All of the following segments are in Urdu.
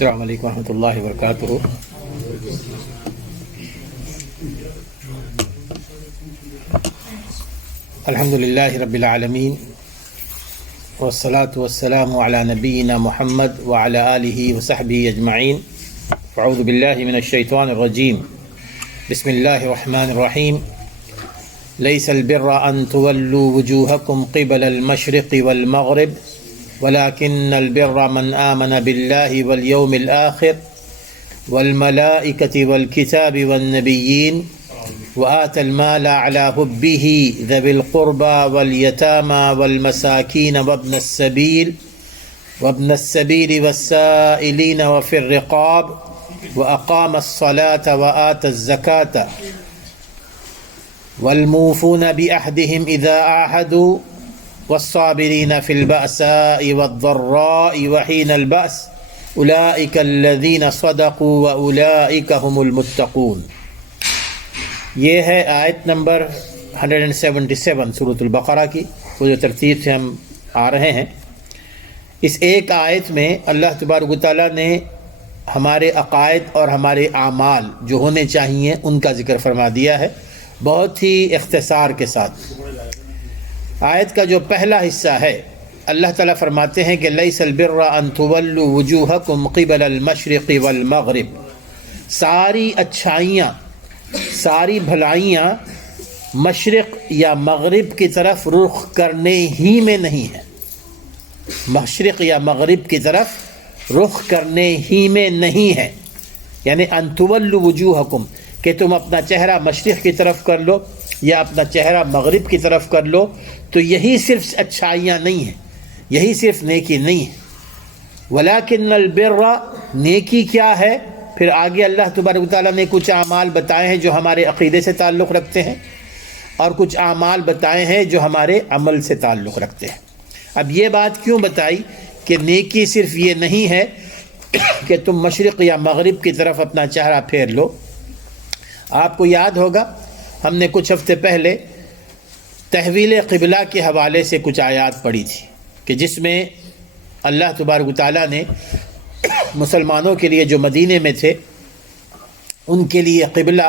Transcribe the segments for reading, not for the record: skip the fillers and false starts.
السلام علیکم ورحمۃ اللہ وبرکاتہ۔ الحمد للہ رب العالمین والصلاة والسلام علی نبینا محمد وعلی آلہ وصحبہ اجمعین۔ اعوذ باللہ من الشیطان الرجیم، بسم اللہ الرحمن الرحیم۔ لیس البر ان تولوا وجوہکم قبل المشرق والمغرب ولكن البر من آمن بالله واليوم الآخر والملائكة والكتاب والنبيين وآتى المال على حبه ذوي القربى واليتامى والمساكين وابن السبيل والسائلين وفي الرقاب وأقام الصلاة وآتى الزكاة والموفون بعهدهم إذا عاهدوا والصابرين في البأساء والضراء وحين البأس أولئك الذين صدقوا وأولئك هم المتقون۔ یہ ہے آیت نمبر 177 سورۃ البقرہ کی، وہ جو ترتیب سے ہم آ رہے ہیں۔ اس ایک آیت میں اللہ تبارک و تعالیٰ نے ہمارے عقائد اور ہمارے اعمال جو ہونے چاہیے ان کا ذکر فرما دیا ہے، بہت ہی اختصار کے ساتھ۔ آیت کا جو پہلا حصہ ہے، اللہ تعالیٰ فرماتے ہیں کہ لیس البر ان تولوا وجوہکم قبل المشرق والمغرب، ساری اچھائیاں، ساری بھلائیاں مشرق یا مغرب کی طرف رخ کرنے ہی میں نہیں ہیں، مشرق یا مغرب کی طرف رخ کرنے ہی میں نہیں ہے۔ یعنی ان تولوا وجوہکم، کہ تم اپنا چہرہ مشرق کی طرف کر لو یا اپنا چہرہ مغرب کی طرف کر لو، تو یہی صرف اچھائیاں نہیں ہیں، یہی صرف نیکی نہیں ہے۔ ولیکن البر، نیکی کیا ہے؟ پھر آگے اللہ تبارک و تعالیٰ نے کچھ اعمال بتائے ہیں جو ہمارے عقیدے سے تعلق رکھتے ہیں، اور کچھ اعمال بتائے ہیں جو ہمارے عمل سے تعلق رکھتے ہیں۔ اب یہ بات کیوں بتائی کہ نیکی صرف یہ نہیں ہے کہ تم مشرق یا مغرب کی طرف اپنا چہرہ پھیر لو۔ آپ کو یاد ہوگا ہم نے کچھ ہفتے پہلے تحویل قبلہ کے حوالے سے کچھ آیات پڑھی تھی کہ جس میں اللہ تبارک و تعالیٰ نے مسلمانوں کے لیے جو مدینے میں تھے ان کے لیے قبلہ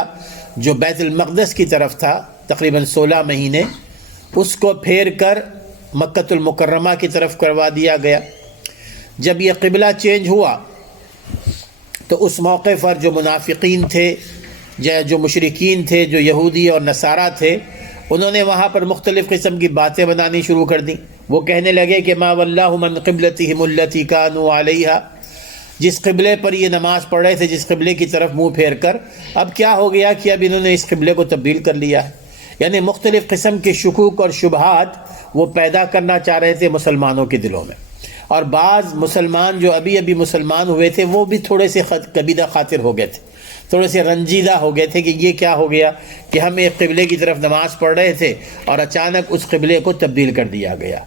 جو بیت المقدس کی طرف تھا تقریباً 16 مہینے، اس کو پھیر کر مکۃ المکرمہ کی طرف کروا دیا گیا۔ جب یہ قبلہ چینج ہوا تو اس موقع پر جو منافقین تھے، جو مشرکین تھے، جو یہودی اور نصارہ تھے، انہوں نے وہاں پر مختلف قسم کی باتیں بنانی شروع کر دیں۔ وہ کہنے لگے کہ ما ولاہم عن قبلتہم التی کانوا علیہا، جس قبلے پر یہ نماز پڑھ رہے تھے، جس قبلے کی طرف منہ پھیر کر، اب کیا ہو گیا کہ اب انہوں نے اس قبلے کو تبدیل کر لیا ہے۔ یعنی مختلف قسم کے شکوک اور شبہات وہ پیدا کرنا چاہ رہے تھے مسلمانوں کے دلوں میں، اور بعض مسلمان جو ابھی مسلمان ہوئے تھے وہ بھی تھوڑے سے کبیدہ خاطر ہو گئے تھے، تھوڑے سے رنجیدہ ہو گئے تھے کہ یہ کیا ہو گیا کہ ہم ایک قبلے کی طرف نماز پڑھ رہے تھے اور اچانک اس قبلے کو تبدیل کر دیا گیا۔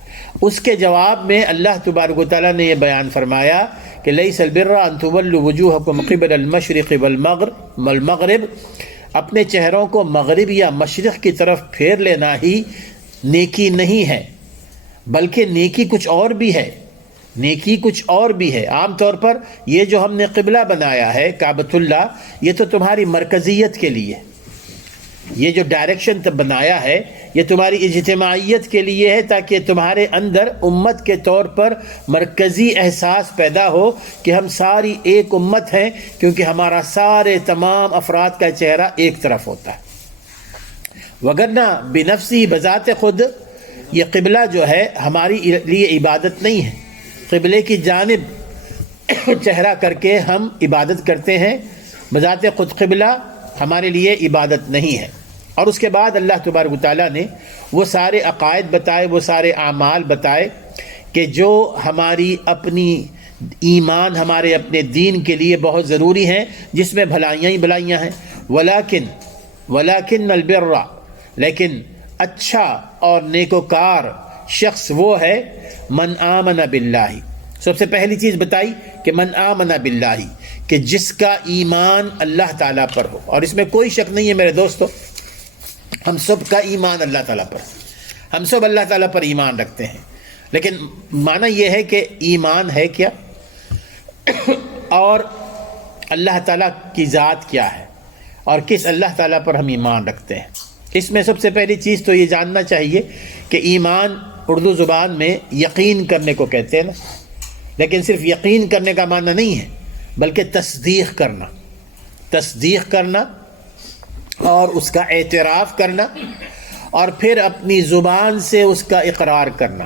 اس کے جواب میں اللہ تبارک و تعالیٰ نے یہ بیان فرمایا کہ لیس البر ان تولوا وجوہکم قبل المشرق والمغرب، اپنے چہروں کو مغرب یا مشرق کی طرف پھیر لینا ہی نیکی نہیں ہے، بلکہ نیکی کچھ اور بھی ہے، نیکی کچھ اور بھی ہے۔ عام طور پر یہ جو ہم نے قبلہ بنایا ہے کعبۃ اللہ، یہ تو تمہاری مرکزیت کے لیے، یہ جو ڈائریکشن بنایا ہے یہ تمہاری اجتماعیت کے لیے ہے، تاکہ تمہارے اندر امت کے طور پر مرکزی احساس پیدا ہو کہ ہم ساری ایک امت ہیں، کیونکہ ہمارا سارے تمام افراد کا چہرہ ایک طرف ہوتا ہے۔ وگرنہ بنفسی، بذات خود یہ قبلہ جو ہے ہماری لیے عبادت نہیں ہے۔ قبلے کی جانب چہرہ کر کے ہم عبادت کرتے ہیں، بذات خود قبلہ ہمارے لیے عبادت نہیں ہے۔ اور اس کے بعد اللہ تبارک و تعالیٰ نے وہ سارے عقائد بتائے، وہ سارے اعمال بتائے کہ جو ہماری اپنی ایمان، ہمارے اپنے دین کے لیے بہت ضروری ہیں، جس میں بھلائیاں ہی بھلائیاں ہیں۔ ولیکن البر، لیکن اچھا اور نیکوکار شخص وہ ہے من آمن باللہ۔ سب سے پہلی چیز بتائی کہ من آمن باللہ، کہ جس کا ایمان اللہ تعالیٰ پر ہو، اور اس میں کوئی شک نہیں ہے میرے دوستو، ہم سب کا ایمان اللہ تعالیٰ پر، ہم سب اللہ تعالیٰ پر ایمان رکھتے ہیں، لیکن معنی یہ ہے کہ ایمان ہے کیا؟ اور اللہ تعالیٰ کی ذات کیا ہے اور کس اللہ تعالیٰ پر ہم ایمان رکھتے ہیں۔ اس میں سب سے پہلی چیز تو یہ جاننا چاہیے کہ ایمان اردو زبان میں یقین کرنے کو کہتے ہیں نا، لیکن صرف یقین کرنے کا معنی نہیں ہے، بلکہ تصدیق کرنا، تصدیق کرنا اور اس کا اعتراف کرنا، اور پھر اپنی زبان سے اس کا اقرار کرنا،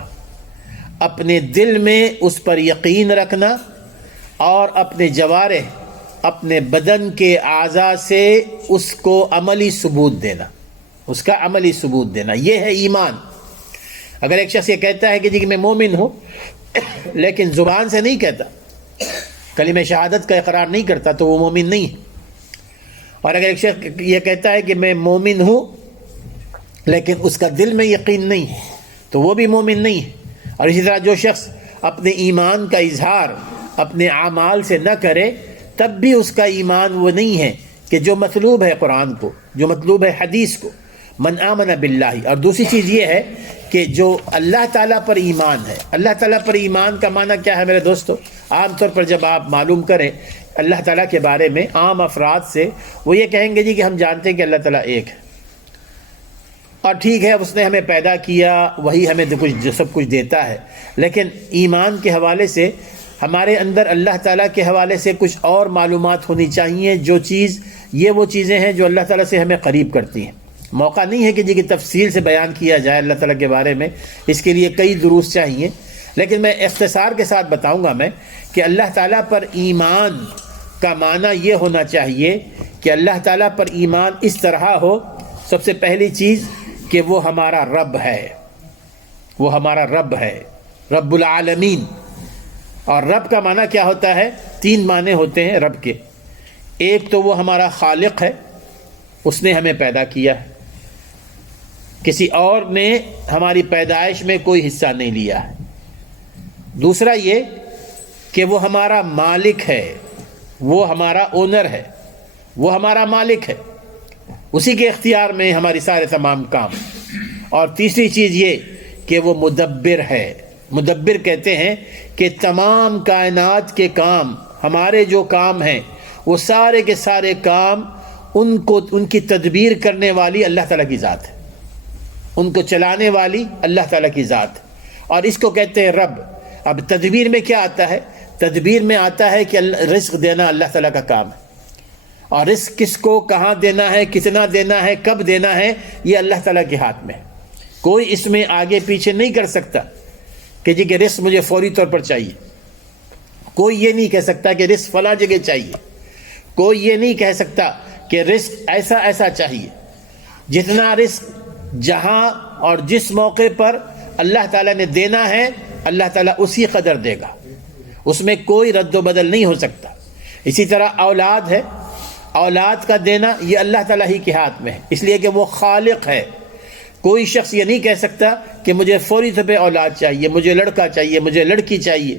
اپنے دل میں اس پر یقین رکھنا، اور اپنے جوارح، اپنے بدن کے اعضاء سے اس کو عملی ثبوت دینا، اس کا عملی ثبوت دینا۔ یہ ہے ایمان۔ اگر ایک شخص یہ کہتا ہے کہ جی میں مومن ہوں، لیکن زبان سے نہیں کہتا، کلمہ شہادت کا اقرار نہیں کرتا، تو وہ مومن نہیں ہے۔ اور اگر ایک شخص یہ کہتا ہے کہ میں مومن ہوں لیکن اس کا دل میں یقین نہیں ہے، تو وہ بھی مومن نہیں ہے۔ اور اسی طرح جو شخص اپنے ایمان کا اظہار اپنے اعمال سے نہ کرے، تب بھی اس کا ایمان وہ نہیں ہے کہ جو مطلوب ہے قرآن کو، جو مطلوب ہے حدیث کو، من آمن باللہ۔ اور دوسری چیز یہ ہے کہ جو اللہ تعالیٰ پر ایمان ہے۔ اللہ تعالیٰ پر ایمان کا معنی کیا ہے میرے دوستو؟ عام طور پر جب آپ معلوم کریں اللہ تعالیٰ کے بارے میں عام افراد سے، وہ یہ کہیں گے جی کہ ہم جانتے ہیں کہ اللہ تعالیٰ ایک ہے، اور ٹھیک ہے اس نے ہمیں پیدا کیا، وہی ہمیں سب کچھ دیتا ہے، لیکن ایمان کے حوالے سے ہمارے اندر اللہ تعالیٰ کے حوالے سے کچھ اور معلومات ہونی چاہیے، جو چیز یہ وہ چیزیں ہیں جو اللہ تعالیٰ سے ہمیں قریب کرتی ہیں۔ موقع نہیں ہے کہ جی کہ تفصیل سے بیان کیا جائے اللہ تعالیٰ کے بارے میں، اس کے لیے کئی دروس چاہیے، لیکن میں اختصار کے ساتھ بتاؤں گا میں کہ اللہ تعالیٰ پر ایمان کا معنی یہ ہونا چاہیے کہ اللہ تعالیٰ پر ایمان اس طرح ہو، سب سے پہلی چیز کہ وہ ہمارا رب ہے، وہ ہمارا رب ہے، رب العالمین۔ اور رب کا معنی کیا ہوتا ہے؟ تین معنی ہوتے ہیں رب کے۔ ایک تو وہ ہمارا خالق ہے، اس نے ہمیں پیدا کیا ہے، کسی اور نے ہماری پیدائش میں کوئی حصہ نہیں لیا ہے۔ دوسرا یہ کہ وہ ہمارا مالک ہے، وہ ہمارا اونر ہے، وہ ہمارا مالک ہے، اسی کے اختیار میں ہماری سارے تمام کام۔ اور تیسری چیز یہ کہ وہ مدبر ہے۔ مدبر کہتے ہیں کہ تمام کائنات کے کام، ہمارے جو کام ہیں وہ سارے کے سارے کام ان کی تدبیر کرنے والی اللہ تعالیٰ کی ذات ہے، ان کو چلانے والی اللہ تعالیٰ کی ذات، اور اس کو کہتے ہیں رب۔ اب تدبیر میں کیا آتا ہے؟ تدبیر میں آتا ہے کہ رزق دینا اللہ تعالیٰ کا کام ہے، اور رزق کس کو کہاں دینا ہے، کتنا دینا ہے، کب دینا ہے، یہ اللہ تعالیٰ کے ہاتھ میں ہے۔ کوئی اس میں آگے پیچھے نہیں کر سکتا کہ جی کہ رزق مجھے فوری طور پر چاہیے، کوئی یہ نہیں کہہ سکتا کہ رزق فلاں جگہ چاہیے، کوئی یہ نہیں کہہ سکتا کہ رزق ایسا ایسا چاہیے۔ جتنا رزق جہاں اور جس موقع پر اللہ تعالیٰ نے دینا ہے، اللہ تعالیٰ اسی قدر دے گا، اس میں کوئی رد و بدل نہیں ہو سکتا۔ اسی طرح اولاد ہے، اولاد کا دینا یہ اللہ تعالیٰ ہی کے ہاتھ میں ہے، اس لیے کہ وہ خالق ہے۔ کوئی شخص یہ نہیں کہہ سکتا کہ مجھے فوری طور پہ اولاد چاہیے، مجھے لڑکا چاہیے، مجھے لڑکی چاہیے۔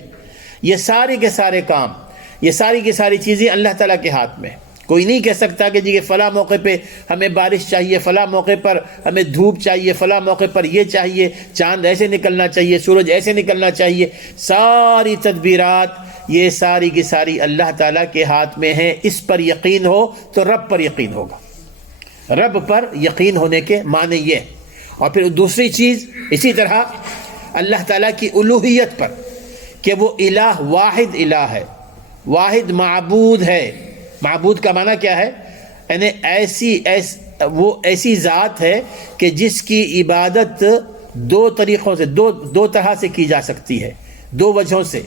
یہ سارے کے سارے کام، یہ ساری کی ساری چیزیں اللہ تعالیٰ کے ہاتھ میں۔ کوئی نہیں کہہ سکتا کہ جی فلاں موقع پہ ہمیں بارش چاہیے، فلاں موقع پر ہمیں دھوپ چاہیے، فلاں موقع پر یہ چاہیے، چاند ایسے نکلنا چاہیے، سورج ایسے نکلنا چاہیے۔ ساری تدبیرات یہ ساری کی ساری اللہ تعالیٰ کے ہاتھ میں ہیں۔ اس پر یقین ہو تو رب پر یقین ہوگا۔ رب پر یقین ہونے کے معنی یہ۔ اور پھر دوسری چیز اسی طرح اللہ تعالیٰ کی الوہیت پر، کہ وہ الہ واحد الہ ہے، واحد معبود ہے۔ معبود کا معنی کیا ہے؟ یعنی وہ ایسی ذات ہے کہ جس کی عبادت دو طریقوں سے، دو طرح سے کی جا سکتی ہے، دو وجہوں سے۔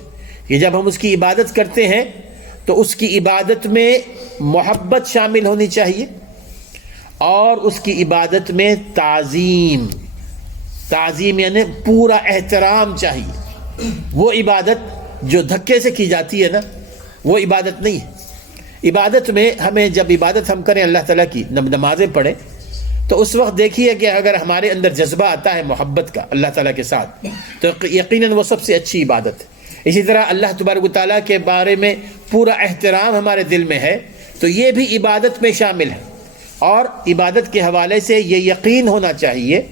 کہ جب ہم اس کی عبادت کرتے ہیں تو اس کی عبادت میں محبت شامل ہونی چاہیے، اور اس کی عبادت میں تعظیم یعنی پورا احترام چاہیے۔ وہ عبادت جو دھکے سے کی جاتی ہے نا، وہ عبادت نہیں ہے۔ عبادت میں ہمیں جب عبادت ہم کریں اللہ تعالیٰ کی، نمازیں پڑھیں، تو اس وقت دیکھیے کہ اگر ہمارے اندر جذبہ آتا ہے محبت کا اللہ تعالیٰ کے ساتھ، تو یقیناً وہ سب سے اچھی عبادت ہے۔ اسی طرح اللہ تبارک و تعالیٰ کے بارے میں پورا احترام ہمارے دل میں ہے، تو یہ بھی عبادت میں شامل ہے۔ اور عبادت کے حوالے سے یہ یقین ہونا چاہیے،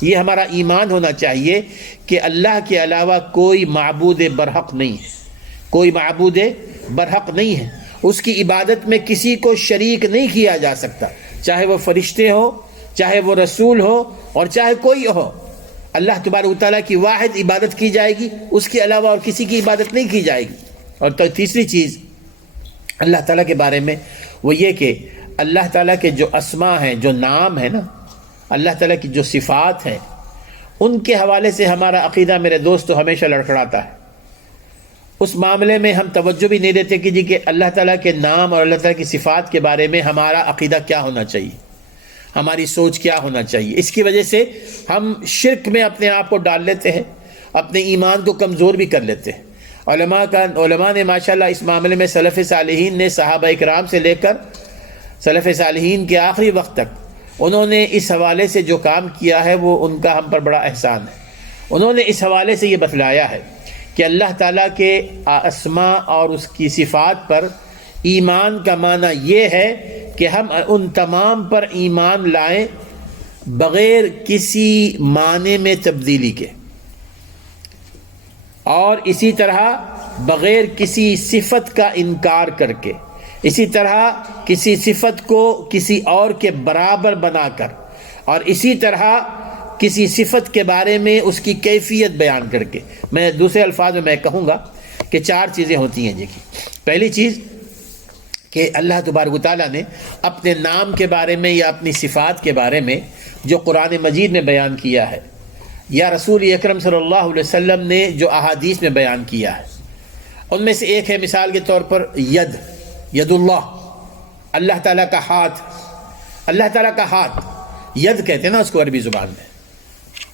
یہ ہمارا ایمان ہونا چاہیے کہ اللہ کے علاوہ کوئی معبود برحق نہیں ہے، کوئی معبود برحق نہیں ہے، اس کی عبادت میں کسی کو شریک نہیں کیا جا سکتا، چاہے وہ فرشتے ہو، چاہے وہ رسول ہو، اور چاہے کوئی ہو۔ اللہ تبارک و تعالیٰ کی واحد عبادت کی جائے گی، اس کے علاوہ اور کسی کی عبادت نہیں کی جائے گی۔ اور تیسری چیز اللہ تعالیٰ کے بارے میں وہ یہ کہ اللہ تعالیٰ کے جو اسماء ہیں، جو نام ہیں نا، اللہ تعالیٰ کی جو صفات ہیں، ان کے حوالے سے ہمارا عقیدہ میرے دوستو ہمیشہ لڑکھڑاتا ہے۔ اس معاملے میں ہم توجہ بھی نہیں دیتے کہ کہ اللہ تعالیٰ کے نام اور اللہ تعالیٰ کی صفات کے بارے میں ہمارا عقیدہ کیا ہونا چاہیے، ہماری سوچ کیا ہونا چاہیے۔ اس کی وجہ سے ہم شرک میں اپنے آپ کو ڈال لیتے ہیں، اپنے ایمان کو کمزور بھی کر لیتے ہیں۔ علماء نے ماشاءاللہ اس معاملے میں سلف صالحین نے، صحابہ اکرام سے لے کر سلف صالحین کے آخری وقت تک، انہوں نے اس حوالے سے جو کام کیا ہے وہ ان کا ہم پر بڑا احسان ہے۔ انہوں نے اس حوالے سے یہ بتلایا ہے کہ اللہ تعالیٰ کے اسماء اور اس کی صفات پر ایمان کا معنی یہ ہے کہ ہم ان تمام پر ایمان لائیں بغیر کسی معنی میں تبدیلی کے، اور اسی طرح بغیر کسی صفت کا انکار کر کے، اسی طرح کسی صفت کو کسی اور کے برابر بنا کر، اور اسی طرح کسی صفت کے بارے میں اس کی کیفیت بیان کر کے۔ میں دوسرے الفاظ میں کہوں گا کہ 4 چیزیں ہوتی ہیں دیکھیے۔ پہلی چیز کہ اللہ تبارک و تعالیٰ نے اپنے نام کے بارے میں یا اپنی صفات کے بارے میں جو قرآن مجید میں بیان کیا ہے، یا رسول اکرم صلی اللہ علیہ وسلم نے جو احادیث میں بیان کیا ہے، ان میں سے ایک ہے مثال کے طور پر ید اللہ، اللہ تعالیٰ کا ہاتھ۔ اللہ تعالیٰ کا ہاتھ ید کہتے ہیں نا اس کو عربی زبان میں،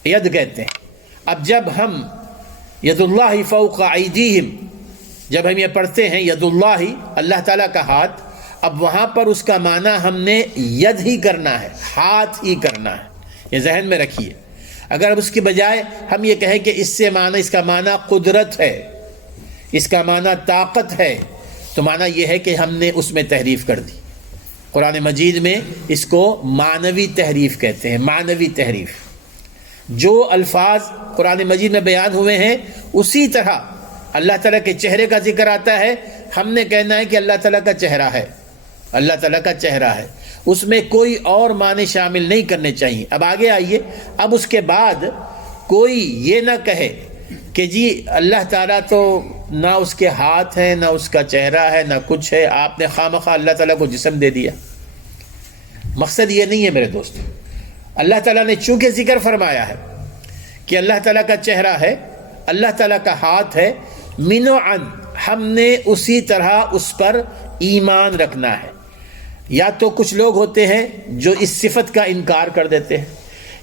ید کہتے ہیں۔ اب جب ہم ید اللہ فوق ایدیہم، جب ہم یہ پڑھتے ہیں ید اللہ، اللہ تعالیٰ کا ہاتھ، اب وہاں پر اس کا معنی ہم نے ید ہی کرنا ہے، ہاتھ ہی کرنا ہے، یہ ذہن میں رکھیے۔ اگر اب اس کی بجائے ہم یہ کہیں کہ اس کا معنی قدرت ہے، اس کا معنی طاقت ہے، تو معنی یہ ہے کہ ہم نے اس میں تحریف کر دی۔ قرآن مجید میں اس کو معنوی تحریف کہتے ہیں، معنوی تحریف۔ جو الفاظ قرآن مجید میں بیان ہوئے ہیں اسی طرح اللہ تعالیٰ کے چہرے کا ذکر آتا ہے، ہم نے کہنا ہے کہ اللہ تعالیٰ کا چہرہ ہے، اللہ تعالیٰ کا چہرہ ہے، اس میں کوئی اور معنی شامل نہیں کرنے چاہیے۔ اب آگے آئیے، اب اس کے بعد کوئی یہ نہ کہے کہ جی اللہ تعالیٰ تو نہ اس کے ہاتھ ہیں، نہ اس کا چہرہ ہے، نہ کچھ ہے، آپ نے خواہ اللہ تعالیٰ کو جسم دے دیا۔ مقصد یہ نہیں ہے میرے دوست۔ اللہ تعالیٰ نے چونکہ ذکر فرمایا ہے کہ اللہ تعالیٰ کا چہرہ ہے، اللہ تعالیٰ کا ہاتھ ہے، منوعاً ہم نے اسی طرح اس پر ایمان رکھنا ہے۔ یا تو کچھ لوگ ہوتے ہیں جو اس صفت کا انکار کر دیتے ہیں،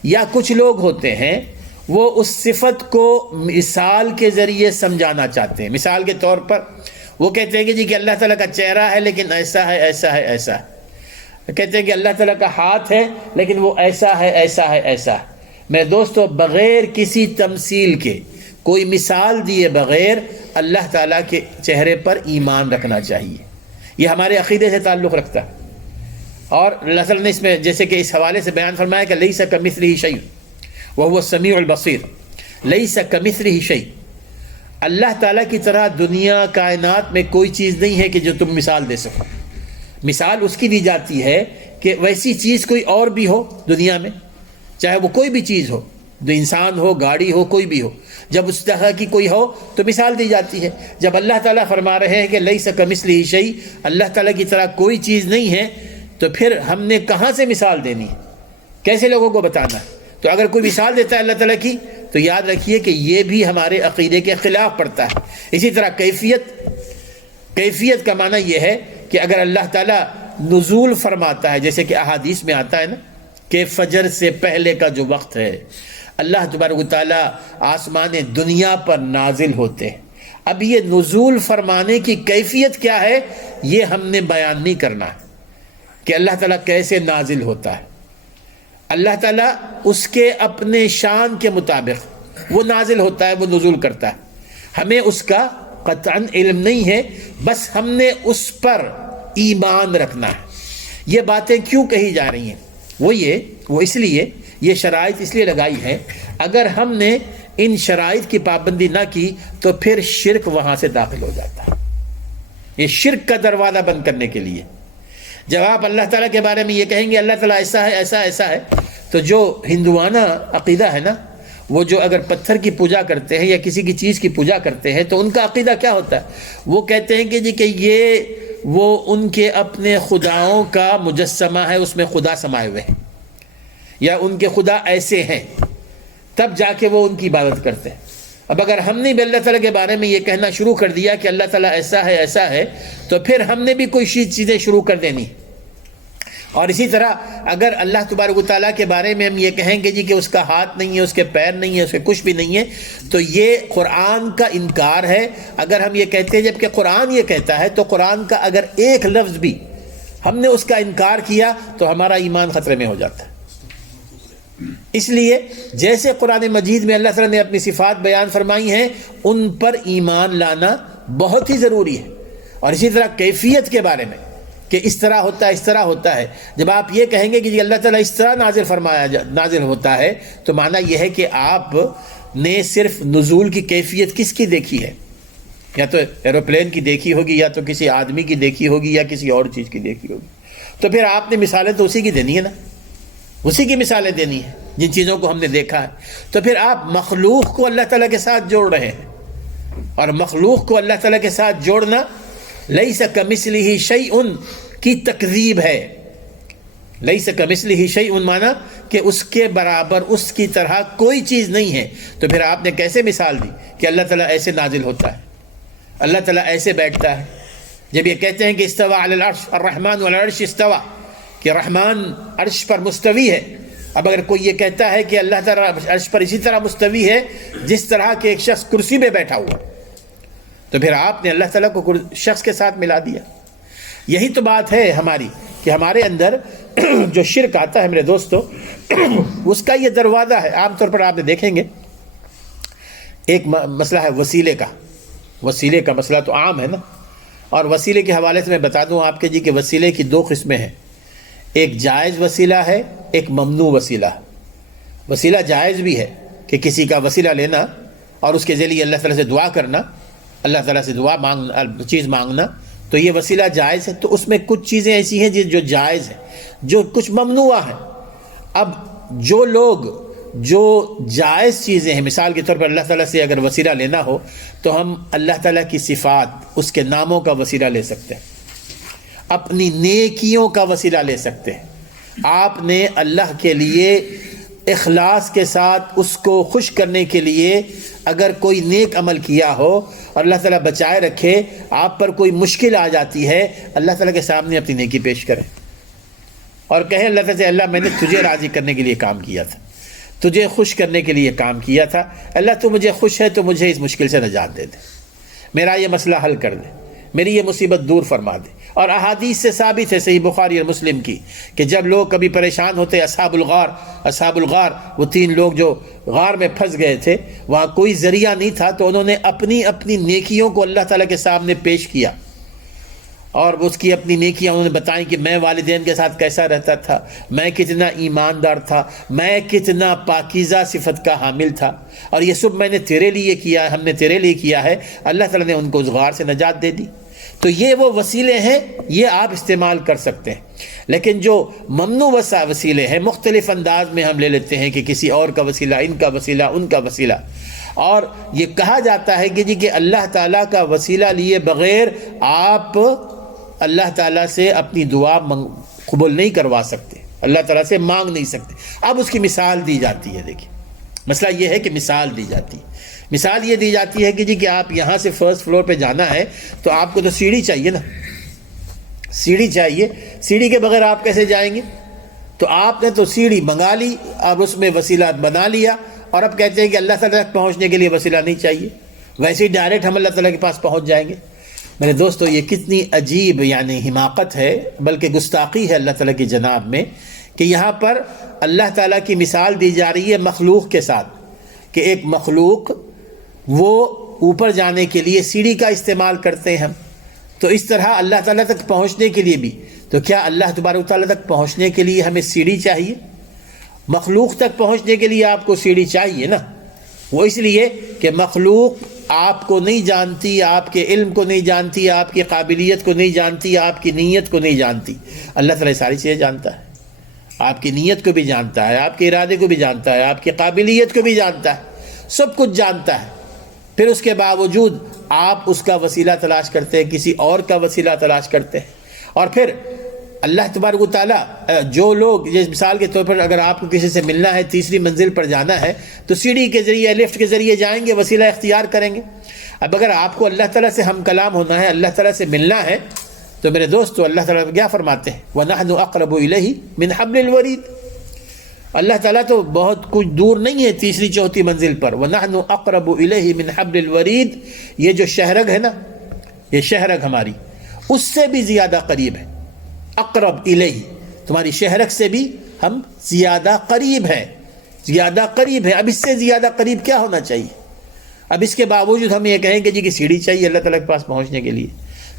یا کچھ لوگ ہوتے ہیں وہ اس صفت کو مثال کے ذریعے سمجھانا چاہتے ہیں۔ مثال کے طور پر وہ کہتے ہیں کہ جی کہ اللہ تعالیٰ کا چہرہ ہے لیکن ایسا ہے ایسا ہے ایسا ہے، کہتے ہیں کہ اللہ تعالیٰ کا ہاتھ ہے لیکن وہ ایسا ہے ایسا ہے ایسا ہے۔ میرے دوستو، بغیر کسی تمثیل کے، کوئی مثال دیے بغیر اللہ تعالیٰ کے چہرے پر ایمان رکھنا چاہیے۔ یہ ہمارے عقیدے سے تعلق رکھتا ہے۔ اور اللہ تعالیٰ نے اس میں جیسے کہ اس حوالے سے بیان فرمایا کہ لیس کمثلہ شیء وہو السمیع البصیر، لیس کمثلہ شیء، اللہ تعالیٰ کی طرح دنیا کائنات میں کوئی چیز نہیں ہے کہ جو تم مثال دے سکو۔ مثال اس کی دی جاتی ہے کہ ویسی چیز کوئی اور بھی ہو دنیا میں، چاہے وہ کوئی بھی چیز ہو، جو انسان ہو، گاڑی ہو، کوئی بھی ہو، جب اس طرح کی کوئی ہو تو مثال دی جاتی ہے۔ جب اللہ تعالیٰ فرما رہے ہیں کہ لیس کمثلہ شیء، اللہ تعالیٰ کی طرح کوئی چیز نہیں ہے، تو پھر ہم نے کہاں سے مثال دینی ہے، کیسے لوگوں کو بتانا ہے؟ تو اگر کوئی مثال دیتا ہے اللہ تعالیٰ کی تو یاد رکھیے کہ یہ بھی ہمارے عقیدے کے خلاف پڑتا ہے۔ اسی طرح کیفیت کا معنی یہ ہے کہ اگر اللہ تعالیٰ نزول فرماتا ہے، جیسے کہ احادیث میں آتا ہے نا کہ فجر سے پہلے کا جو وقت ہے اللہ تبارک و تعالیٰ آسمان دنیا پر نازل ہوتے ہیں۔ اب یہ نزول فرمانے کی کیفیت کیا ہے یہ ہم نے بیان نہیں کرنا ہے کہ اللہ تعالیٰ کیسے نازل ہوتا ہے۔ اللہ تعالیٰ اس کے اپنے شان کے مطابق وہ نازل ہوتا ہے، وہ نزول کرتا ہے، ہمیں اس کا قطعاً علم نہیں ہے، بس ہم نے اس پر ایمان رکھنا ہے۔ یہ باتیں کیوں کہی جا رہی ہیں؟ وہ اس لیے یہ شرائط اس لیے لگائی ہے، اگر ہم نے ان شرائط کی پابندی نہ کی تو پھر شرک وہاں سے داخل ہو جاتا ہے۔ یہ شرک کا دروازہ بند کرنے کے لیے۔ جب آپ اللہ تعالیٰ کے بارے میں یہ کہیں گے اللہ تعالیٰ ایسا ہے ایسا ایسا ہے، تو جو ہندوانہ عقیدہ ہے نا، وہ جو اگر پتھر کی پوجا کرتے ہیں یا کسی کی چیز کی پوجا کرتے ہیں تو ان کا عقیدہ کیا ہوتا ہے؟ وہ کہتے ہیں کہ جی کہ یہ وہ ان کے اپنے خداؤں کا مجسمہ ہے، اس میں خدا سمائے ہوئے ہیں، یا ان کے خدا ایسے ہیں، تب جا کے وہ ان کی عبادت کرتے ہیں۔ اب اگر ہم نے بھی اللہ تعالیٰ کے بارے میں یہ کہنا شروع کر دیا کہ اللہ تعالیٰ ایسا ہے تو پھر ہم نے بھی کوئی چیزیں شروع کر دینی۔ اور اسی طرح اگر اللہ تبارک و تعالیٰ کے بارے میں ہم یہ کہیں گے جی کہ اس کا ہاتھ نہیں ہے، اس کے پیر نہیں ہے، اس کے کچھ بھی نہیں ہے، تو یہ قرآن کا انکار ہے۔ اگر ہم یہ کہتے ہیں جبکہ قرآن یہ کہتا ہے، تو قرآن کا اگر ایک لفظ بھی ہم نے اس کا انکار کیا تو ہمارا ایمان خطرے میں ہو جاتا ہے۔ اس لیے جیسے قرآن مجید میں اللہ تعالیٰ نے اپنی صفات بیان فرمائی ہیں، ان پر ایمان لانا بہت ہی ضروری ہے۔ اور اسی طرح کیفیت کے بارے میں کہ اس طرح ہوتا ہے، اس طرح ہوتا ہے، جب آپ یہ کہیں گے کہ اللہ تعالیٰ اس طرح نازل ہوتا ہے، تو معنی یہ ہے کہ آپ نے صرف نزول کی کیفیت کس کی دیکھی ہے؟ یا تو ایروپلین کی دیکھی ہوگی، یا تو کسی آدمی کی دیکھی ہوگی، یا کسی اور چیز کی دیکھی ہوگی۔ تو پھر آپ نے مثالیں تو اسی کی دینی ہے نا، اسی کی مثالیں دینی ہیں جن چیزوں کو ہم نے دیکھا ہے۔ تو پھر آپ مخلوق کو اللہ تعالیٰ کے ساتھ جوڑ رہے ہیں، اور مخلوق کو اللہ تعالیٰ کے ساتھ جوڑنا لیس کمثلہ شیء کی تکذیب ہے۔ لیس کمثلہ شیء مانا کہ اس کے برابر، اس کی طرح کوئی چیز نہیں ہے۔ تو پھر آپ نے کیسے مثال دی کہ اللہ تعالیٰ ایسے نازل ہوتا ہے، اللہ تعالیٰ ایسے بیٹھتا ہے؟ جب یہ کہتے ہیں کہ استوى علی العرش، الرحمن علی العرش استوى، کہ رحمان عرش پر مستوی ہے۔ اب اگر کوئی یہ کہتا ہے کہ اللہ تعالیٰ عرش پر اسی طرح مستوی ہے جس طرح کہ ایک شخص کرسی میں بیٹھا ہوا، تو پھر آپ نے اللہ تعالیٰ کو شخص کے ساتھ ملا دیا۔ یہی تو بات ہے ہماری کہ ہمارے اندر جو شرک آتا ہے میرے دوستو، اس کا یہ دروازہ ہے۔ عام طور پر آپ نے دیکھیں گے ایک مسئلہ ہے وسیلے کا۔ وسیلے کا مسئلہ تو عام ہے نا، اور وسیلے کے حوالے سے میں بتا دوں آپ کے جی کہ وسیلے کی دو قسمیں ہیں، ایک جائز وسیلہ ہے، ایک ممنوع وسیلہ ہے۔ وسیلہ جائز بھی ہے کہ کسی کا وسیلہ لینا اور اس کے ذریعے اللہ تعالیٰ سے دعا کرنا، اللہ تعالیٰ سے چیز مانگنا، تو یہ وسیلہ جائز ہے۔ تو اس میں کچھ چیزیں ایسی ہیں جو جائز ہیں، جو کچھ ممنوع ہیں۔ اب جو لوگ جو جائز چیزیں ہیں، مثال کے طور پر اللہ تعالیٰ سے اگر وسیلہ لینا ہو تو ہم اللہ تعالیٰ کی صفات، اس کے ناموں کا وسیلہ لے سکتے ہیں، اپنی نیکیوں کا وسیلہ لے سکتے ہیں۔ آپ نے اللہ کے لیے اخلاص کے ساتھ اس کو خوش کرنے کے لیے اگر کوئی نیک عمل کیا ہو اور اللہ تعالیٰ بچائے رکھے، آپ پر کوئی مشکل آ جاتی ہے، اللہ تعالیٰ کے سامنے اپنی نیکی پیش کریں اور کہیں اللہ تعالیٰ سے اللہ میں نے تجھے راضی کرنے کے لیے کام کیا تھا، تجھے خوش کرنے کے لیے کام کیا تھا، اللہ تو مجھے خوش ہے تو مجھے اس مشکل سے نجات دے دے، میرا یہ مسئلہ حل کر دے، میری یہ مصیبت دور فرما دے۔ اور احادیث سے ثابت ہے صحیح بخاری اور مسلم کی کہ جب لوگ کبھی پریشان ہوتے، اصحاب الغار وہ 3 لوگ جو غار میں پھنس گئے تھے، وہاں کوئی ذریعہ نہیں تھا، تو انہوں نے اپنی نیکیوں کو اللہ تعالیٰ کے سامنے پیش کیا، اور اس کی اپنی نیکیاں انہوں نے بتائیں کہ میں والدین کے ساتھ کیسا رہتا تھا، میں کتنا ایماندار تھا، میں کتنا پاکیزہ صفت کا حامل تھا، اور یہ سب میں نے تیرے لیے کیا، ہم نے تیرے لیے کیا ہے۔ اللہ تعالیٰ نے ان کو اس غار سے نجات دے دی۔ تو یہ وہ وسیلے ہیں، یہ آپ استعمال کر سکتے ہیں۔ لیکن جو ممنوع وسیلے ہیں، مختلف انداز میں ہم لے لیتے ہیں کہ کسی اور کا وسیلہ، ان کا وسیلہ، ان کا وسیلہ، اور یہ کہا جاتا ہے کہ جی کہ اللہ تعالیٰ کا وسیلہ لیے بغیر آپ اللہ تعالیٰ سے اپنی دعا قبول نہیں کروا سکتے، اللہ تعالیٰ سے مانگ نہیں سکتے۔ اب اس کی مثال دی جاتی ہے۔ دیکھیں مسئلہ یہ ہے کہ مثال دی جاتی ہے۔ مثال یہ دی جاتی ہے کہ جی کہ آپ یہاں سے فرسٹ فلور پہ جانا ہے تو آپ کو تو سیڑھی چاہیے نا، سیڑھی چاہیے، سیڑھی کے بغیر آپ کیسے جائیں گے؟ تو آپ نے تو سیڑھی منگا لی، اب اس میں وسیلہ بنا لیا، اور اب کہتے ہیں کہ اللہ تعالیٰ تک پہنچنے کے لیے وسیلہ نہیں چاہیے، ویسے ہی ڈائریکٹ ہم اللہ تعالیٰ کے پاس پہنچ جائیں گے۔ میرے دوستو یہ کتنی عجیب حماقت ہے، بلکہ گستاخی ہے اللہ تعالیٰ کی جناب میں، کہ یہاں پر اللہ تعالیٰ کی مثال دی جا رہی ہے مخلوق کے ساتھ، کہ ایک مخلوق وہ اوپر جانے کے لیے سیڑھی کا استعمال کرتے ہیں ہم، تو اس طرح اللہ تعالیٰ تک پہنچنے کے لیے بھی، تو کیا اللہ تبارک تعالیٰ تک پہنچنے کے لیے ہمیں سیڑھی چاہیے؟ مخلوق تک پہنچنے کے لیے آپ کو سیڑھی چاہیے نا، وہ اس لیے کہ مخلوق آپ کو نہیں جانتی، آپ کے علم کو نہیں جانتی، آپ کی قابلیت کو نہیں جانتی، آپ کی نیت کو نہیں جانتی۔ اللہ تعالیٰ ساری چیزیں جانتا ہے، آپ کی نیت کو بھی جانتا ہے، آپ کے ارادے کو بھی جانتا ہے، آپ کی قابلیت کو بھی جانتا ہے، سب کچھ جانتا ہے۔ پھر اس کے باوجود آپ اس کا وسیلہ تلاش کرتے ہیں، کسی اور کا وسیلہ تلاش کرتے ہیں۔ اور پھر اللہ تبارک و تعالیٰ، جو لوگ جس مثال کے طور پر اگر آپ کو کسی سے ملنا ہے، تیسری منزل پر جانا ہے تو سیڑھی کے ذریعے، لفٹ کے ذریعے جائیں گے، وسیلہ اختیار کریں گے۔ اب اگر آپ کو اللہ تعالیٰ سے ہم کلام ہونا ہے، اللہ تعالیٰ سے ملنا ہے، تو میرے دوستو اللہ تعالیٰ کیا فرماتے ہیں؟ وَنَحْنُ أَقْرَبُ إِلَيْهِ مِنْ حَبْلِ الْوَرِيدِ۔ اللہ تعالیٰ تو بہت کچھ دور نہیں ہے تیسری چوتھی منزل پر۔ وَنَحْنُ أَقْرَبُ إِلَيْهِ مِنْ حَبْلِ الْوَرِيدِ، یہ جو شہرگ ہے نا، یہ شہرگ ہماری اس سے بھی زیادہ قریب ہے۔ اقرب الیہ، تمہاری شہرگ سے بھی ہم زیادہ قریب ہیں، زیادہ قریب ہیں۔ اب اس سے زیادہ قریب کیا ہونا چاہیے؟ اب اس کے باوجود ہم یہ کہیں کہ جی کہ سیڑھی چاہیے اللہ تعالیٰ کے پاس پہنچنے کے لیے،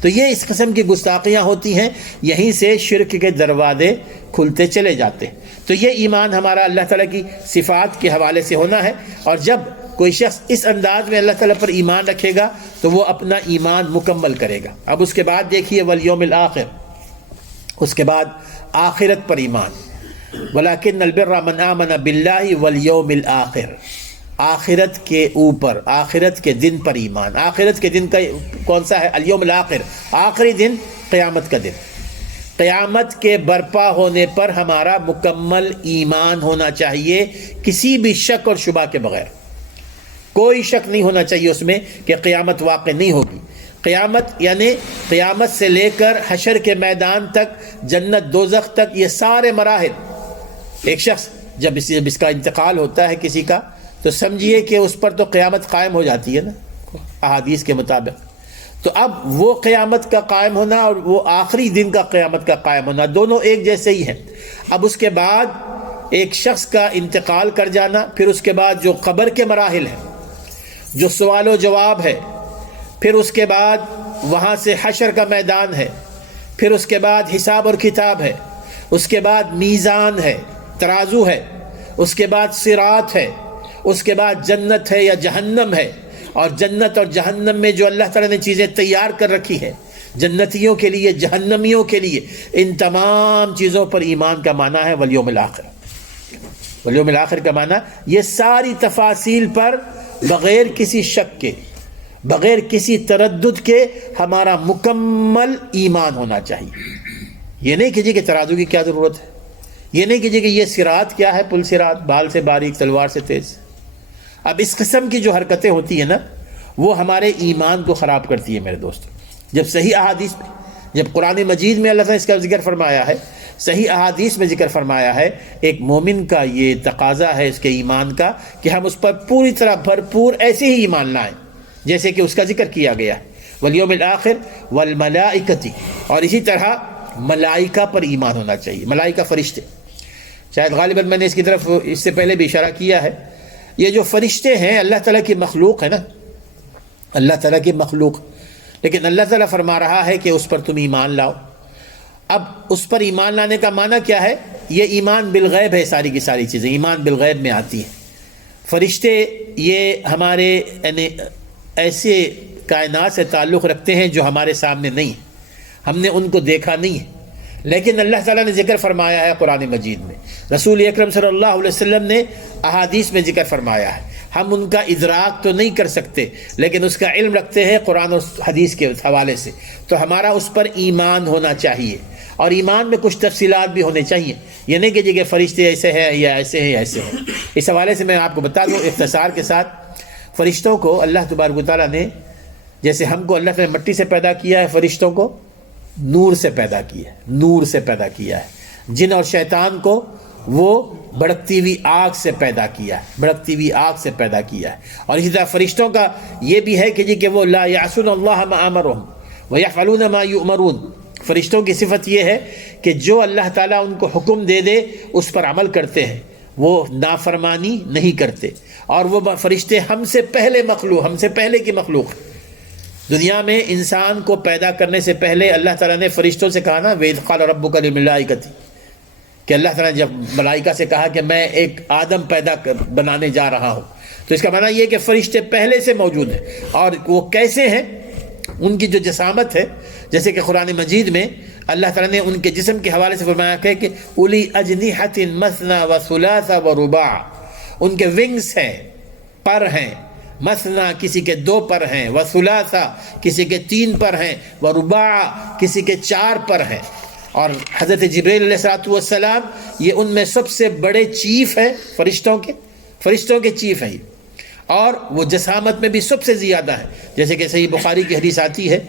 تو یہ اس قسم کی گستاخیاں ہوتی ہیں، یہیں سے شرک کے دروازے کھلتے چلے جاتے ہیں۔ تو یہ ایمان ہمارا اللہ تعالیٰ کی صفات کے حوالے سے ہونا ہے، اور جب کوئی شخص اس انداز میں اللہ تعالیٰ پر ایمان رکھے گا تو وہ اپنا ایمان مکمل کرے گا۔ اب اس کے بعد دیکھیے والیوم الآخر، اس کے بعد آخرت پر ایمان۔ وَلَكِنَّ الْبِرَّ مَنْ آمَنَ بِاللَّهِ وَالْيَوْمِ الْآخِرِ، آخرت کے اوپر، آخرت کے دن پر ایمان۔ آخرت کے دن کا کون سا ہے؟ الیوم الآخر، آخری دن، قیامت کا دن۔ قیامت کے برپا ہونے پر ہمارا مکمل ایمان ہونا چاہیے، کسی بھی شک اور شبہ کے بغیر۔ کوئی شک نہیں ہونا چاہیے اس میں کہ قیامت واقع نہیں ہوگی۔ قیامت یعنی قیامت سے لے کر حشر کے میدان تک، جنت دوزخ تک، یہ سارے مراحل، ایک شخص جب اس کا انتقال ہوتا ہے کسی کا، تو سمجھیے کہ اس پر تو قیامت قائم ہو جاتی ہے نا احادیث کے مطابق۔ تو اب وہ قیامت کا قائم ہونا اور وہ آخری دن کا قیامت کا قائم ہونا، دونوں ایک جیسے ہی ہیں۔ اب اس کے بعد ایک شخص کا انتقال کر جانا، پھر اس کے بعد جو قبر کے مراحل ہیں، جو سوال و جواب ہے، پھر اس کے بعد وہاں سے حشر کا میدان ہے، پھر اس کے بعد حساب اور کتاب ہے، اس کے بعد میزان ہے، ترازو ہے، اس کے بعد صراط ہے، اس کے بعد جنت ہے یا جہنم ہے، اور جنت اور جہنم میں جو اللہ تعالیٰ نے چیزیں تیار کر رکھی ہیں جنتیوں کے لیے، جہنمیوں کے لیے، ان تمام چیزوں پر ایمان کا معنی ہے والیوم الآخر۔ والیوم الآخر کا معنی یہ ساری تفاصیل پر بغیر کسی شک کے، بغیر کسی تردد کے ہمارا مکمل ایمان ہونا چاہیے۔ یہ نہیں کیجیے کہ ترازو کی کیا ضرورت ہے، یہ نہیں کیجیے کہ یہ صراط کیا ہے، پل صراط، بال سے باریک تلوار سے تیز۔ اب اس قسم کی جو حرکتیں ہوتی ہیں نا، وہ ہمارے ایمان کو خراب کرتی ہے میرے دوستو۔ جب صحیح احادیث میں، جب قرآن مجید میں اللہ تعالیٰ نے اس کا ذکر فرمایا ہے، صحیح احادیث میں ذکر فرمایا ہے، ایک مومن کا یہ تقاضا ہے اس کے ایمان کا کہ ہم اس پر پوری طرح بھرپور ایسے ہی ایمان لائیں جیسے کہ اس کا ذکر کیا گیا ہے، والیوم الآخر والملائکتی، اور اسی طرح ملائکہ پر ایمان ہونا چاہیے۔ ملائکہ فرشتے، شاید غالباً میں نے اس کی طرف اس سے پہلے بھی اشارہ کیا ہے، یہ جو فرشتے ہیں اللہ تعالیٰ کی مخلوق ہے نا، اللہ تعالیٰ کی مخلوق، لیکن اللہ تعالیٰ فرما رہا ہے کہ اس پر تم ایمان لاؤ۔ اب اس پر ایمان لانے کا معنی کیا ہے؟ یہ ایمان بالغیب ہے، ساری کی ساری چیزیں ایمان بالغیب میں آتی ہیں۔ فرشتے یہ ہمارے یعنی ایسے کائنات سے تعلق رکھتے ہیں جو ہمارے سامنے نہیں ہیں، ہم نے ان کو دیکھا نہیں ہے، لیکن اللہ تعالیٰ نے ذکر فرمایا ہے قرآن مجید میں، رسول اکرم صلی اللہ علیہ وسلم نے احادیث میں ذکر فرمایا ہے۔ ہم ان کا ادراک تو نہیں کر سکتے لیکن اس کا علم رکھتے ہیں قرآن اور حدیث کے حوالے سے، تو ہمارا اس پر ایمان ہونا چاہیے، اور ایمان میں کچھ تفصیلات بھی ہونے چاہیے۔ یہ نہیں کہ فرشتے ایسے ہیں یا ایسے ہیں یا ایسے ہیں۔ اس حوالے سے میں آپ کو بتا دوں اختصار کے ساتھ، فرشتوں کو اللہ تبارک و تعالیٰ نے، جیسے ہم کو اللہ تعالیٰ نے مٹی سے پیدا کیا ہے، فرشتوں کو نور سے پیدا کیا ہے، نور سے پیدا کیا ہے۔ جن اور شیطان کو وہ بھڑکتی ہوئی آگ سے پیدا کیا ہے، بھڑکتی ہوئی آگ سے پیدا کیا ہے۔ اور اسی طرح فرشتوں کا یہ بھی ہے کہ وہ لا یعصون اللہ ما امرهم ویفعلون ما یؤمرون۔ فرشتوں کی صفت یہ ہے کہ جو اللہ تعالیٰ ان کو حکم دے دے اس پر عمل کرتے ہیں، وہ نافرمانی نہیں کرتے۔ اور وہ فرشتے ہم سے پہلے مخلوق، ہم سے پہلے کی مخلوق۔ دنیا میں انسان کو پیدا کرنے سے پہلے اللہ تعالیٰ نے فرشتوں سے کہا نا، وَإِذْ قَالَ رَبُّكَ لِلْمَلَائِكَةِ، کہ اللہ تعالیٰ نے جب ملائکہ سے کہا کہ میں ایک آدم پیدا بنانے جا رہا ہوں، تو اس کا معنی یہ کہ فرشتے پہلے سے موجود ہیں. اور وہ کیسے ہیں، ان کی جو جسامت ہے، جیسے کہ قرآن مجید میں اللہ تعالیٰ نے ان کے جسم کے حوالے سے فرمایا کہ اولی اجنحۃ مثنی و ثلاث و رباع، ان کے ونگز ہیں، پر ہیں. مثنا کسی کے 2 پر ہیں، و ثلاثہ کسی کے 3 پر ہیں، و رباع کسی کے 4 پر ہیں. اور حضرت جبریل علیہ السلام یہ ان میں سب سے بڑے چیف ہیں، فرشتوں کے چیف ہیں، اور وہ جسامت میں بھی سب سے زیادہ ہے. جیسے کہ صحیح بخاری کی حدیث آتی ہے،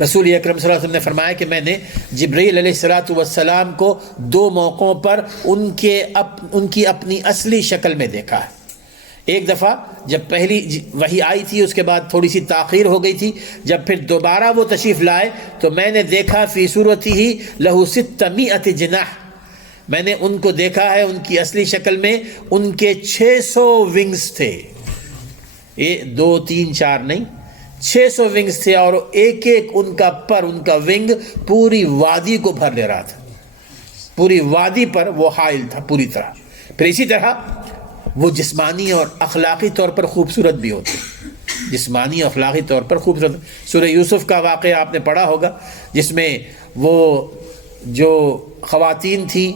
رسول اکرم صلی اللہ علیہ وسلم نے فرمایا کہ میں نے جبریل علیہ السلام کو 2 موقعوں پر ان کی اپنی اصلی شکل میں دیکھا ہے. ایک دفعہ جب پہلی وحی آئی تھی، اس کے بعد تھوڑی سی تاخیر ہو گئی تھی، جب پھر دوبارہ وہ تشریف لائے تو میں نے دیکھا فی صورتہ لہ 600 جناح، میں نے ان کو دیکھا ہے ان کی اصلی شکل میں، ان کے 600 ونگز تھے. یہ 2 3 4 نہیں، 600 ونگز تھے، اور ایک ایک ان کا ونگ پوری وادی کو بھر لے رہا تھا. پوری وادی پر وہ حائل تھا پوری طرح. پھر اسی طرح وہ جسمانی اور اخلاقی طور پر خوبصورت بھی ہوتے، جسمانی اور اخلاقی طور پر خوبصورت. سورہ یوسف کا واقعہ آپ نے پڑھا ہوگا، جس میں وہ جو خواتین تھیں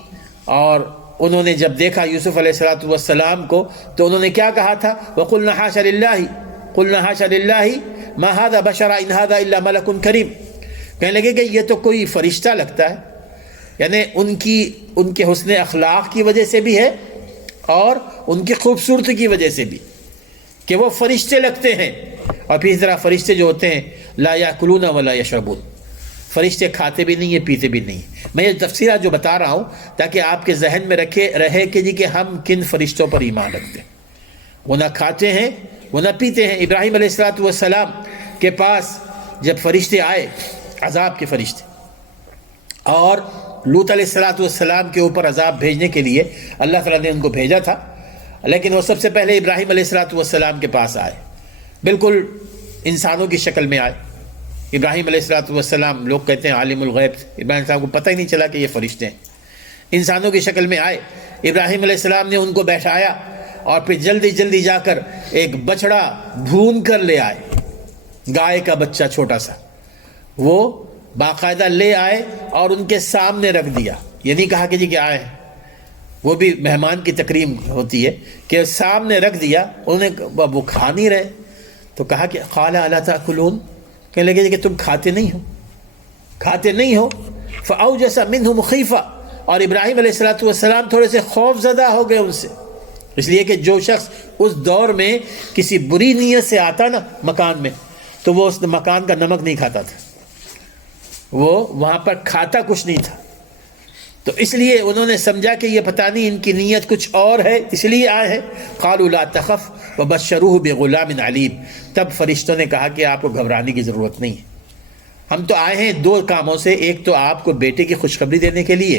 اور انہوں نے جب دیکھا یوسف علیہ السلام کو تو انہوں نے کیا کہا تھا، وَقُلْنَا حَاشَ لِلَّهِ مَا هَذَا بَشَرًا إِنْ هَذَا إِلَّا مَلَكٌ كَرِيمٌ. کہنے لگے کہ یہ تو کوئی فرشتہ لگتا ہے. یعنی ان کے حسن اخلاق کی وجہ سے بھی ہے اور ان کی خوبصورتی کی وجہ سے بھی کہ وہ فرشتے لگتے ہیں. اور پھر اس طرح فرشتے جو ہوتے ہیں لا یاکلون ولا یشربون، فرشتے کھاتے بھی نہیں ہیں، پیتے بھی نہیں. میں یہ تفصیلات جو بتا رہا ہوں تاکہ آپ کے ذہن میں رہے کہ جی کہ ہم کن فرشتوں پر ایمان رکھتے ہیں. وہ نہ کھاتے ہیں، وہ نہ پیتے ہیں. ابراہیم علیہ السلام کے پاس جب فرشتے آئے، عذاب کے فرشتے، اور لوط علیہ السلام کے اوپر عذاب بھیجنے کے لیے اللہ تعالیٰ نے ان کو بھیجا تھا، لیکن وہ سب سے پہلے ابراہیم علیہ السلام کے پاس آئے، بالکل انسانوں کی شکل میں آئے. ابراہیم علیہ السلام، لوگ کہتے ہیں عالم الغیب، ابراہیم صاحب کو پتہ ہی نہیں چلا کہ یہ فرشتے ہیں. انسانوں کی شکل میں آئے، ابراہیم علیہ السلام نے ان کو بیٹھایا اور پھر جلدی جلدی جا کر ایک بچڑا بھون کر لے آئے، گائے کا بچہ چھوٹا سا، وہ باقاعدہ لے آئے اور ان کے سامنے رکھ دیا. یہ نہیں کہا کہ جی کہ آئے، وہ بھی مہمان کی تکریم ہوتی ہے کہ سامنے رکھ دیا. انہوں نے وہ کھا نہیں رہے تو کہا کہ قال الا تاکلون، کہنے لگے کہ تم کھاتے نہیں ہو. فاوجس منهم خیفہ، اور ابراہیم علیہ السلام تھوڑے سے خوف زدہ ہو گئے ان سے، اس لیے کہ جو شخص اس دور میں کسی بری نیت سے آتا نا مکان میں تو وہ اس مکان کا نمک نہیں کھاتا تھا، وہ وہاں پر کھاتا کچھ نہیں تھا. تو اس لیے انہوں نے سمجھا کہ یہ پتہ نہیں ان کی نیت کچھ اور ہے، اس لیے آئے ہیں. قالوا لا تخف وبشروه بغلام علیم، تب فرشتوں نے کہا کہ آپ کو گھبرانے کی ضرورت نہیں ہے، ہم تو آئے ہیں 2 کاموں سے، ایک تو آپ کو بیٹے کی خوشخبری دینے کے لیے،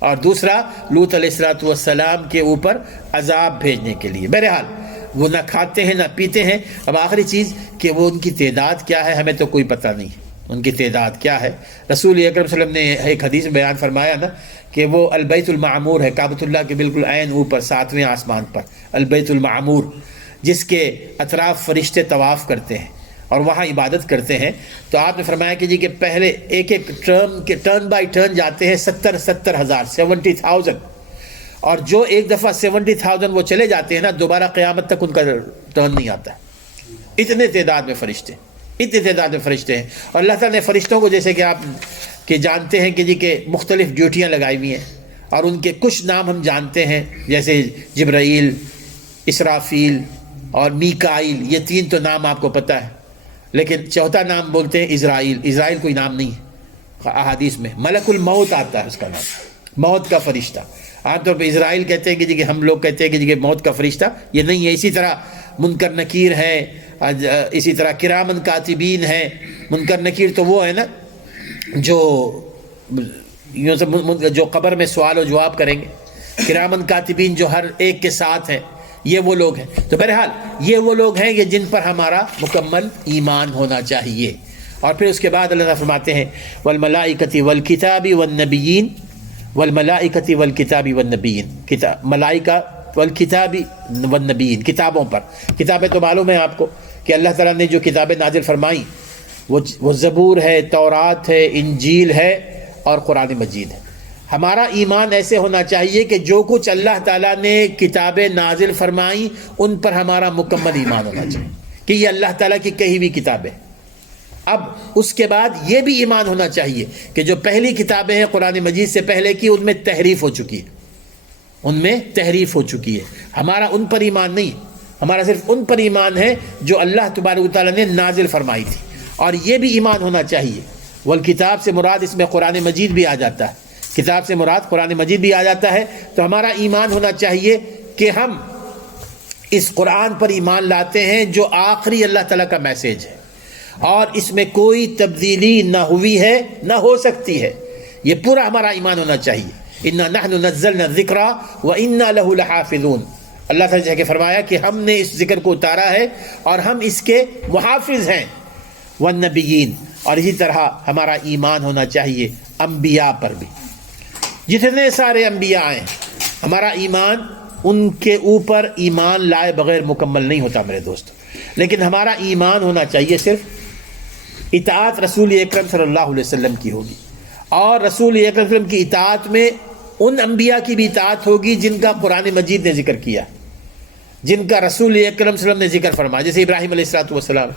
اور دوسرا لوط علیہ السلام کے اوپر عذاب بھیجنے کے لیے. بہرحال وہ نہ کھاتے ہیں نہ پیتے ہیں. اب آخری چیز کہ وہ ان کی تعداد کیا ہے ہمیں تو کوئی پتہ نہیں ان کی تعداد کیا ہے. رسول اکرم صلی اللہ علیہ وسلم نے ایک حدیث میں بیان فرمایا نا کہ وہ البیت المعمور ہے، کعبۃ اللہ کے بالکل عین اوپر 7ویں آسمان پر البیت المعمور، جس کے اطراف فرشتے طواف کرتے ہیں اور وہاں عبادت کرتے ہیں. تو آپ نے فرمایا کہ جی کہ پہلے ایک ٹرن بائی ٹرن جاتے ہیں 70,000 70,000، اور جو ایک دفعہ 70,000 وہ چلے جاتے ہیں نا، دوبارہ قیامت تک ان کا ٹرن نہیں آتا. اتنے تعداد میں فرشتے ہیں. اور اللہ تعالیٰ نے فرشتوں کو جیسے کہ آپ کہ جانتے ہیں کہ جی کہ مختلف ڈیوٹیاں لگائی ہوئی ہیں، اور ان کے کچھ نام ہم جانتے ہیں جیسے جبرائیل، اسرافیل اور میکائیل، یہ 3 تو نام آپ کو پتہ ہے. لیکن 4تھا نام بولتے ہیں اسرائیل کوئی نام نہیں ہے احادیث میں. ملک الموت آتا ہے اس کا نام، موت کا فرشتہ. عام طور پہ اسرائیل کہتے ہیں کہ جی کہ ہم لوگ کہتے ہیں کہ جی کہ موت کا فرشتہ، یہ نہیں ہے. اسی طرح منکر نکیر ہے، اسی طرح کرامن کاتبین ہے. منکر نکیر تو وہ ہے نا جو قبر میں سوال و جواب کریں گے. کرامن کاتبین جو ہر ایک کے ساتھ ہیں، یہ وہ لوگ ہیں. تو بہرحال یہ وہ لوگ ہیں کہ جن پر ہمارا مکمل ایمان ہونا چاہیے. اور پھر اس کے بعد اللہ تعالیٰ فرماتے ہیں والملائکۃ والکتاب والنبیین، والملائکۃ والکتاب والنبیین، ملائکہ والکتاب والنبیین، کتابوں پر. کتابیں تو معلوم ہے آپ کو کہ اللہ تعالیٰ نے جو کتابیں نازل فرمائیں وہ زبور ہے، تورات ہے، انجیل ہے اور قرآن مجید ہے. ہمارا ایمان ایسے ہونا چاہیے کہ جو کچھ اللہ تعالیٰ نے کتابیں نازل فرمائیں ان پر ہمارا مکمل ایمان ہونا چاہیے کہ یہ اللہ تعالیٰ کی کہی ہوئی کتابیں. اب اس کے بعد یہ بھی ایمان ہونا چاہیے کہ جو پہلی کتابیں ہیں قرآن مجید سے پہلے کی، ان میں تحریف ہو چکی ہے، ان میں تحریف ہو چکی ہے. ہمارا ان پر ایمان نہیں، ہمارا صرف ان پر ایمان ہے جو اللہ تبارک و تعالیٰ نے نازل فرمائی تھی. اور یہ بھی ایمان ہونا چاہیے، والکتاب سے مراد اس میں قرآن مجید بھی آ جاتا ہے، کتاب سے مراد قرآن مجید بھی آ جاتا ہے. تو ہمارا ایمان ہونا چاہیے کہ ہم اس قرآن پر ایمان لاتے ہیں جو آخری اللہ تعالیٰ کا میسیج ہے، اور اس میں کوئی تبدیلی نہ ہوئی ہے نہ ہو سکتی ہے. یہ پورا ہمارا ایمان ہونا چاہیے. اِنَّا نَحْنُ نَزَّلْنَا الذِّكْرَ وَإِنَّا لَهُ لَحَافِظُونَ. اللہ تعالیٰ نے فرمایا کہ ہم نے اس ذکر کو اتارا ہے اور ہم اس کے محافظ ہیں. والنبیین، اور اسی طرح ہمارا ایمان ہونا چاہیے انبیاء پر بھی. جتنے سارے انبیاء ہیں ہمارا ایمان ان کے اوپر ایمان لائے بغیر مکمل نہیں ہوتا میرے دوستو. لیکن ہمارا ایمان ہونا چاہیے صرف اطاعت رسول اکرم صلی اللہ علیہ وسلم کی ہوگی، اور رسول اکرم صلی اللہ علیہ وسلم کی اطاعت میں ان انبیاء کی بھی اطاعت ہوگی جن کا قرآن مجید نے ذکر کیا، جن کا رسول اکرم صلی اللہ علیہ وسلم نے ذکر فرمایا. جیسے ابراہیم علیہ السلام،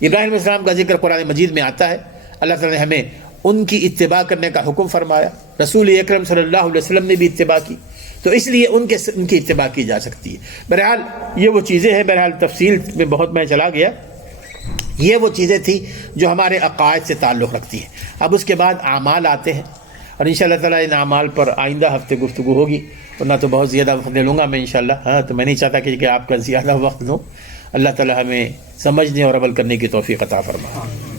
ابراہیم علیہ السلام کا ذکر قرآن مجید میں آتا ہے. اللہ تعالیٰ نے ہمیں ان کی اتباع کرنے کا حکم فرمایا، رسول اکرم صلی اللہ علیہ وسلم نے بھی اتباع کی، تو اس لیے ان کی اتباع کی جا سکتی ہے. بہرحال یہ وہ چیزیں ہیں، بہرحال تفصیل میں بہت میں چلا گیا. یہ وہ چیزیں تھیں جو ہمارے عقائد سے تعلق رکھتی ہیں. اب اس کے بعد اعمال آتے ہیں، اور انشاءاللہ تعالیٰ ان اعمال پر آئندہ ہفتے گفتگو ہوگی، ورنہ تو بہت زیادہ وقت لے لوں گا میں انشاءاللہ. ہاں تو میں نہیں چاہتا کہ آپ کا زیادہ وقت دوں. اللہ تعالیٰ ہمیں سمجھنے اور عمل کرنے کی توفیق عطا فرمائے.